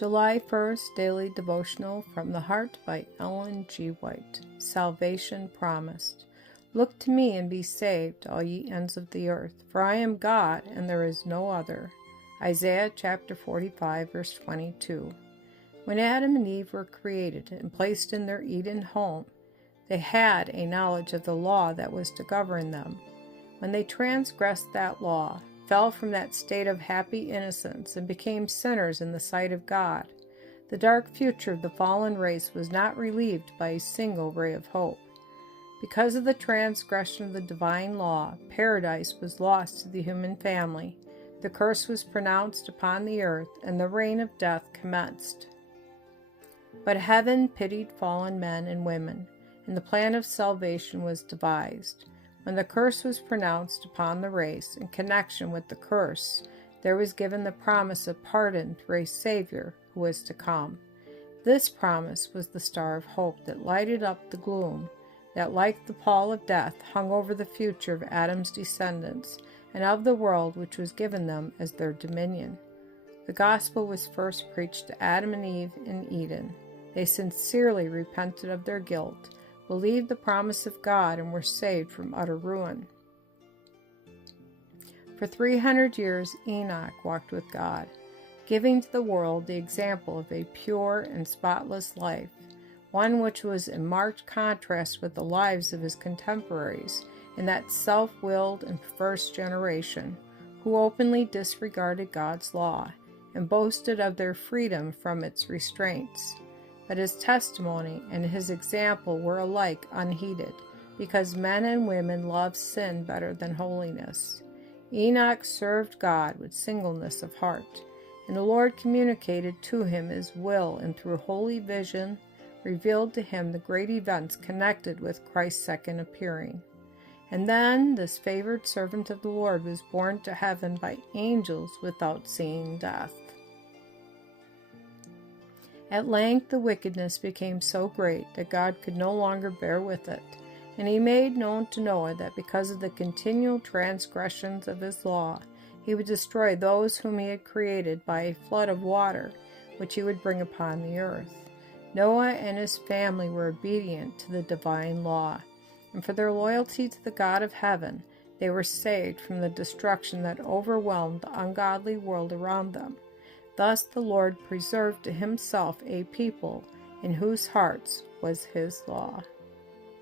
July 1st, Daily Devotional from the Heart by Ellen G. White. Salvation Promised. Look to me and be saved, all ye ends of the earth, for I am God, and there is no other. Isaiah chapter 45, verse 22. When Adam and Eve were created and placed in their Eden home, they had a knowledge of the law that was to govern them. When they transgressed that law, fell from that state of happy innocence, and became sinners in the sight of God, the dark future of the fallen race was not relieved by a single ray of hope. Because of the transgression of the divine law, paradise was lost to the human family, the curse was pronounced upon the earth, and the reign of death commenced. But heaven pitied fallen men and women, and the plan of salvation was devised. When the curse was pronounced upon the race, in connection with the curse, there was given the promise of pardon through a Savior who was to come. This promise was the star of hope that lighted up the gloom that, like the pall of death, hung over the future of Adam's descendants and of the world which was given them as their dominion. The gospel was first preached to Adam and Eve in Eden. They sincerely repented of their guilt, believed the promise of God, and were saved from utter ruin. For 300 years, Enoch walked with God, giving to the world the example of a pure and spotless life, one which was in marked contrast with the lives of his contemporaries in that self-willed and perverse generation, who openly disregarded God's law and boasted of their freedom from its restraints. But his testimony and his example were alike unheeded, because men and women loved sin better than holiness. Enoch served God with singleness of heart, and the Lord communicated to him his will, and through holy vision revealed to him the great events connected with Christ's second appearing. And then this favored servant of the Lord was borne to heaven by angels without seeing death. At length the wickedness became so great that God could no longer bear with it, and he made known to Noah that because of the continual transgressions of his law, he would destroy those whom he had created by a flood of water, which he would bring upon the earth. Noah and his family were obedient to the divine law, and for their loyalty to the God of heaven, they were saved from the destruction that overwhelmed the ungodly world around them. Thus the Lord preserved to himself a people in whose hearts was his law.